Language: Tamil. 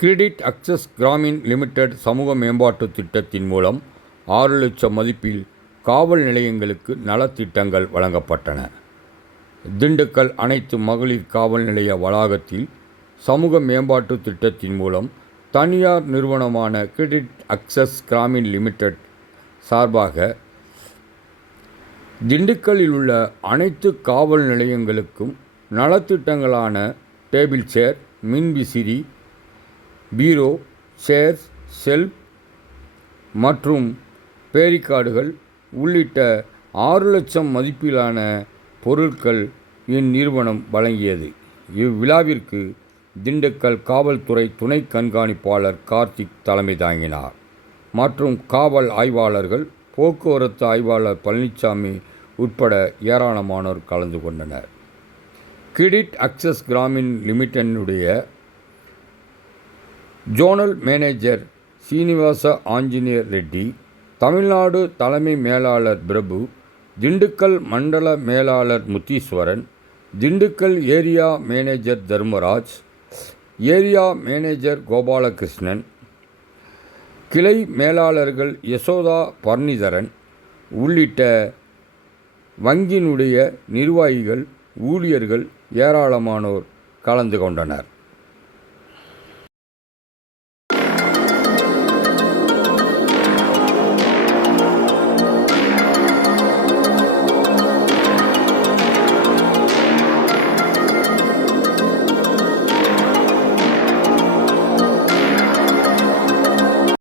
கிரெடிட் அக்சஸ் கிராமின் லிமிடெட் சமூக மேம்பாட்டுத் திட்டத்தின் மூலம் 6 லட்சம் மதிப்பில் காவல் நிலையங்களுக்கு நலத்திட்டங்கள் வழங்கப்பட்டன. திண்டுக்கல் அனைத்து மகளிர் காவல் நிலைய வளாகத்தில் சமூக மேம்பாட்டுத் திட்டத்தின் மூலம் தனியார் நிறுவனமான கிரெடிட் அக்சஸ் கிராமின் லிமிடெட் சார்பாக திண்டுக்கல்லில் உள்ள அனைத்து காவல் நிலையங்களுக்கும் நலத்திட்டங்களான டேபிள் சேர், மின்விசிறி, பீரோ, சேர்ஸ், செல்ஃப் மற்றும் பேரிகார்டுகள் உள்ளிட்ட 6 லட்சம் மதிப்பிலான பொருட்கள் இந்நிறுவனம் வழங்கியது. இவ்விழாவிற்கு திண்டுக்கல் காவல்துறை துணை கண்காணிப்பாளர் கார்த்திக் தலைமை தாங்கினார் மற்றும் காவல் ஆய்வாளர்கள், போக்குவரத்து ஆய்வாளர் பழனிசாமி உட்பட ஏராளமானோர் கலந்து கொண்டனர். கிரெடிட் அக்சஸ் கிராமின் லிமிடெட்டுடைய ஜோனல் மேனேஜர் சீனிவாச ஆஞ்சநேயர் ரெட்டி, தமிழ்நாடு தலைமை மேலாளர் பிரபு, திண்டுக்கல் மண்டல மேலாளர் Mutheeswaran, Dindigul area manager Dharmaraj, area manager Gopalakrishnan, கிளை மேலாளர்கள் யசோதா பரணிதரன் உள்ளிட்ட வங்கியினுடைய நிர்வாகிகள், ஊழியர்கள் ஏராளமானோர் கலந்து கொண்டனர்.